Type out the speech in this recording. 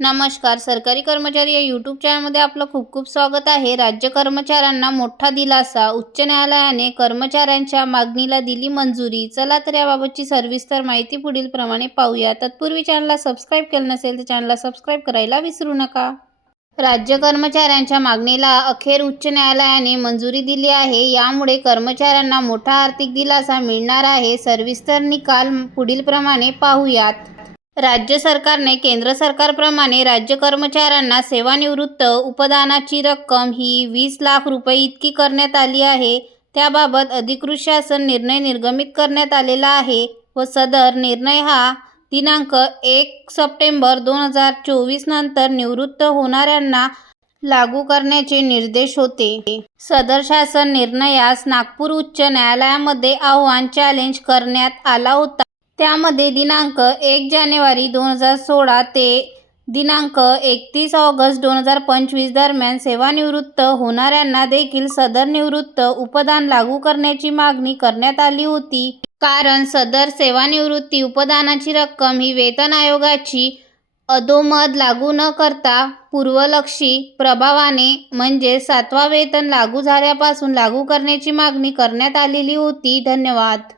नमस्कार. सरकारी कर्मचारी या यूट्यूब चॅनलमध्ये आपलं खूप खूप स्वागत आहे. राज्य कर्मचाऱ्यांना मोठा दिलासा. उच्च न्यायालयाने कर्मचाऱ्यांच्या मागणीला दिली मंजुरी. चला तर याबाबतची सविस्तर माहिती पुढील प्रमाणे पाहूया. तत्पूर्वी चॅनलला सबस्क्राईब केलं नसेल तर चॅनलला सबस्क्राईब करायला विसरू नका. राज्य कर्मचाऱ्यांच्या मागणीला अखेर उच्च न्यायालयाने मंजुरी दिली आहे. यामुळे कर्मचाऱ्यांना मोठा आर्थिक दिलासा मिळणार आहे. सविस्तर निकाल पुढीलप्रमाणे पाहूयात. राज्य सरकारने केंद्र सरकारप्रमाणे राज्य कर्मचाऱ्यांना सेवानिवृत्त उपदानाची रक्कम ही 20 लाख रुपये इतकी करण्यात आली आहे. त्याबाबत अधिकृत शासन निर्णय निर्गमित करण्यात आलेला आहे व सदर निर्णय हा दिनांक 1 सप्टेंबर 2024 नंतर निवृत्त होणाऱ्यांना लागू करण्याचे निर्देश होते. सदर शासन निर्णयास नागपूर उच्च न्यायालयामध्ये आव्हान चॅलेंज करण्यात आला होता. त्यामध्ये दिनांक 1 जानेवारी 2016 ते दिनांक 31 ऑगस्ट 2025 दरम्यान सेवानिवृत्त होणाऱ्यांना देखील सदर निवृत्त उपदान लागू करण्याची मागणी करण्यात आली होती. कारण सदर सेवानिवृत्ती उपदानाची रक्कम ही वेतन आयोगाची अधोमध लागू न करता पूर्वलक्षी प्रभावाने म्हणजे 7वा वेतन लागू झाल्यापासून लागू करण्याची मागणी करण्यात आलेली होती. धन्यवाद.